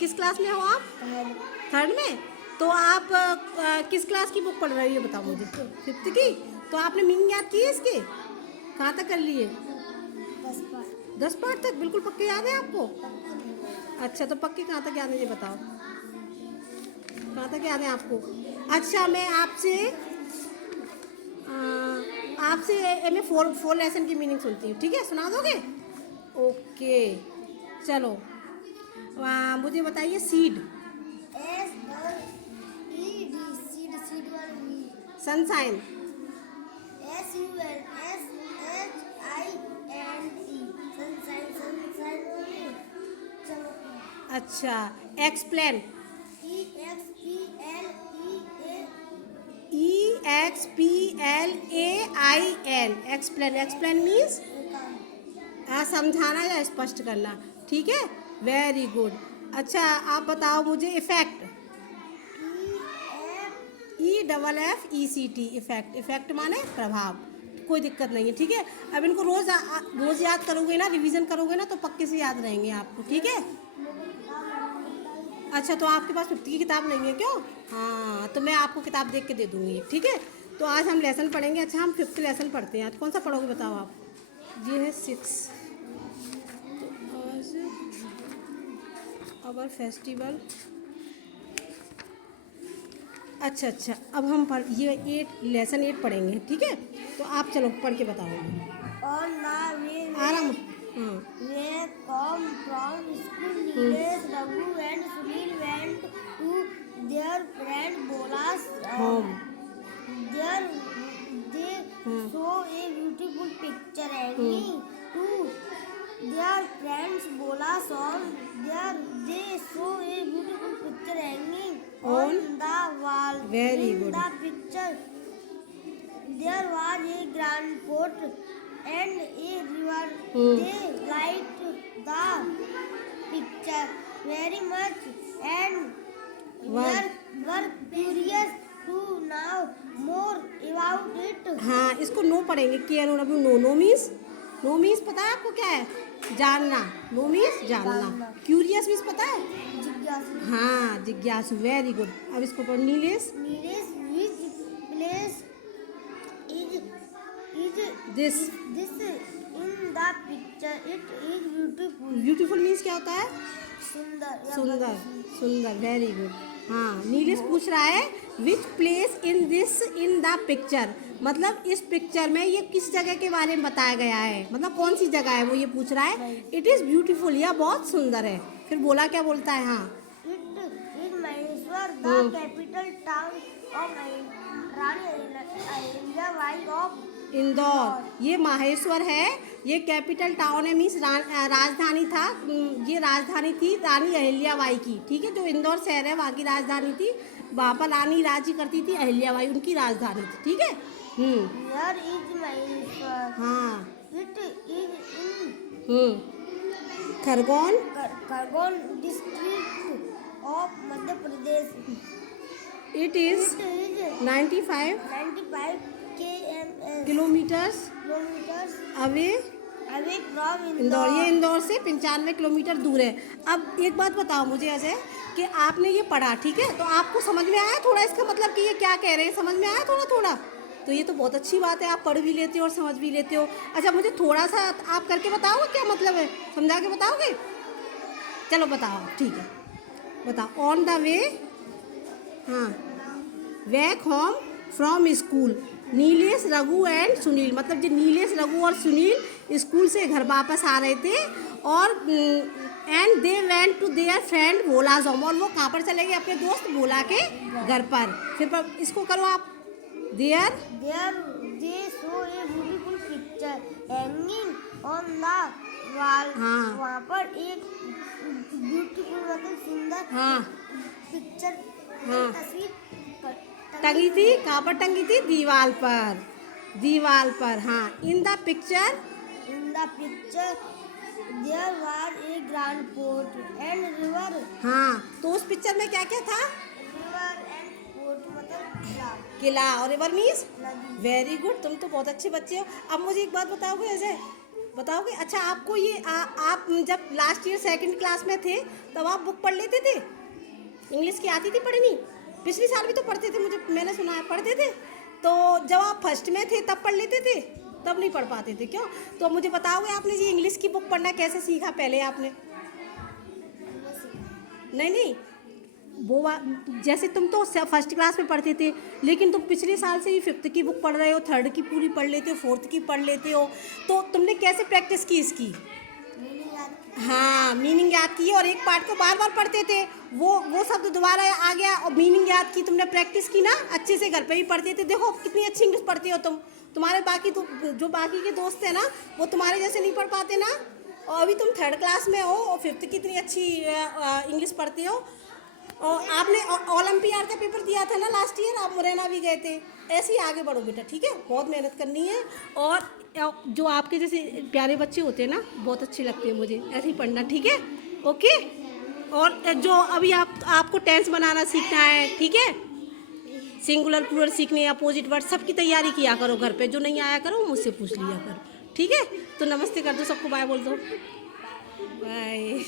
किस क्लास में हो आप? थर्ड में। तो आप किस क्लास की बुक पढ़ रही हो बताओ मुझे? फिफ्थ की। तो आपने मीनिंग याद की है इसके? कहाँ तक कर लिए? 10 पार्ट तक बिल्कुल पक्के याद है आपको? अच्छा, तो पक्के कहाँ तक याद है ये बताओ, कहाँ तक याद है आपको? अच्छा, मैं आपसे मैं फोर लेसन की मीनिंग सुनती हूँ, ठीक है? सुना दोगे? ओके, चलो। मुझे बताइए सीड। सनशाइन। अच्छा, explain. EXPLAIN, explain. Explain means समझाना या स्पष्ट करना, ठीक है? Very good. अच्छा, आप बताओ मुझे इफेक्ट। EFFECT, effect. इफेक्ट माने प्रभाव। कोई दिक्कत नहीं है, ठीक है? अब इनको रोज याद करोगे ना, रिवीजन करोगे ना, तो पक्के से याद रहेंगे आपको, ठीक है? अच्छा, तो आपके पास 50 की किताब नहीं है क्यों? हाँ, तो मैं आपको किताब देख के दे दूँगी, ठीक है? तो आज हम लेसन पढ़ेंगे। अच्छा, हम 5th लेसन पढ़ते हैं आज। कौन सा पढ़ोगे बताओ आप? ये है 6। तो आज अवर फेस्टिवल। अच्छा अच्छा, अब हम ये 8 पढ़ेंगे, ठीक है? तो आप चलो पढ़ के बताओगे। On the way आराम। they come from school, Nilesh, Raghu and Sunil went to their friend Bola's home. There they saw a beautiful picture hanging to their friends Bola's home. There they saw a beautiful picture hanging on the wall. Very In good. the picture there was a grand fort and a river. They liked the picture very much and were curious to know more about it. हाँ, इसको no पढ़ेंगे। No means पता है आपको क्या है? जानना। No means जानना। क्यूरियस मीन्स पता है? जिज्ञासु। हाँ, जिज्ञासु। Very good. अब इसको पढ़। Nilesh. Nilesh, which place is this. this in the picture? It is beautiful. Beautiful means क्या होता है? सुंदर। सुंदर। सुंदर, वेरी गुड। हाँ, नीलेश पूछ रहा है which place in the picture, मतलब इस पिक्चर में ये किस जगह के बारे में बताया गया है, मतलब कौन सी जगह है वो ये पूछ रहा है। इट इज़ ब्यूटीफुल, यह बहुत सुंदर है। फिर बोला क्या बोलता है? हाँ, It is Maheshwar, the capital town of Rani Ahilyabai of Indore. ये माहेश्वर है, ये कैपिटल टाउन है, मीन्स राजधानी था। ये राजधानी थी रानी अहिल्याबाई की, ठीक है? जो इंदौर शहर है वहाँ की राजधानी थी। वहाँ पर रानी राज्य करती थी, अहिल्याबाई उनकी राजधानी थी, ठीक है? Here is Maheshwar. हाँ। It is in Khargone district of Madhya Pradesh. It is It is 95 95 km kilometres away away from Indore. ये Indore. इंदौर से 95 किलोमीटर दूर है। अब एक बात बताओ मुझे ऐसे कि आपने ये पढ़ा, ठीक है? तो आपको समझ में आया थोड़ा इसका मतलब कि ये क्या कह रहे हैं? समझ में आया थोड़ा थोड़ा? तो ये तो बहुत अच्छी बात है, आप पढ़ भी लेते हो और समझ भी लेते हो। अच्छा, मुझे थोड़ा सा आप करके बताओगे क्या मतलब है? समझा के बताओगे? चलो बताओ, ठीक है, बताओ। ऑन द वे, हाँ, back home from school, Nilesh, Raghu and Sunil, मतलब जो नीलेश, रघु और सुनील स्कूल से घर वापस आ रहे थे और and they went to their friend Bhola's home, और वो कहाँ पर चले गए? अपने दोस्त भोला के घर पर। फिर इसको करो आप। There They saw a beautiful picture hanging on the wall. हाँ। वहाँ पर एक beautiful मतलब सुंदर हाँ पिक्चर हाँ तस्वीर टंगी थी। कहाँ पर टंगी थी? दीवार पर। दीवार पर, हाँ। In the picture there was a grand fort and river. हाँ, तो उस पिक्चर में क्या क्या था? River and fort मतलब किला। और रिवर मीन्स नदी। वेरी गुड, तुम तो बहुत अच्छे बच्चे हो। अब मुझे एक बात बताओगे ऐसे बताओगे? अच्छा आपको ये आप जब लास्ट ईयर सेकंड क्लास में थे तब आप बुक पढ़ लेते थे? इंग्लिश की आती थी पढ़नी? पिछले साल भी तो पढ़ते थे, मैंने सुना है पढ़ते थे। तो जब आप फर्स्ट में थे तब पढ़ लेते थे, तब नहीं पढ़ पाते थे क्यों? तो मुझे बताओगे आपने जी इंग्लिश की बुक पढ़ना कैसे सीखा पहले आपने? नहीं नहीं, जैसे तुम तो फर्स्ट क्लास में पढ़ते थे, लेकिन तुम पिछले साल से ही फिफ्थ की बुक पढ़ रहे हो, थर्ड की पूरी पढ़ लेते हो, फोर्थ की पढ़ लेते हो, तो तुमने कैसे प्रैक्टिस की इसकी? हाँ, मीनिंग याद की और एक पार्ट को बार बार पढ़ते थे, वो शब्द दोबारा आ गया और मीनिंग याद की, तुमने प्रैक्टिस की ना अच्छे से, घर पे भी पढ़ते थे। देखो कितनी अच्छी इंग्लिश पढ़ते हो तुम। तुम्हारे बाकी जो बाकी के दोस्त हैं ना, वो तुम्हारे जैसे नहीं पढ़ पाते ना। और अभी तुम थर्ड क्लास में हो और फिफ्थ की इतनी अच्छी इंग्लिश पढ़ते हो। और आपने ओलंपियाड का पेपर दिया था ना लास्ट ईयर, आप मुरैना भी गए थे। ऐसे ही आगे बढ़ो बेटा, ठीक है? बहुत मेहनत करनी है। और जो आपके जैसे प्यारे बच्चे होते हैं ना, बहुत अच्छे लगते हैं मुझे, ऐसे ही पढ़ना, ठीक है? ओके। और जो अभी आपको टेंस बनाना सीखना है, ठीक है? सिंगुलर प्लूरल सीखने, अपोजिट वर्ड, सबकी तैयारी किया करो घर पे। जो नहीं आया करो मुझसे पूछ लिया करो, ठीक है? तो नमस्ते कर दो सबको, बाय बोल दो, बाय।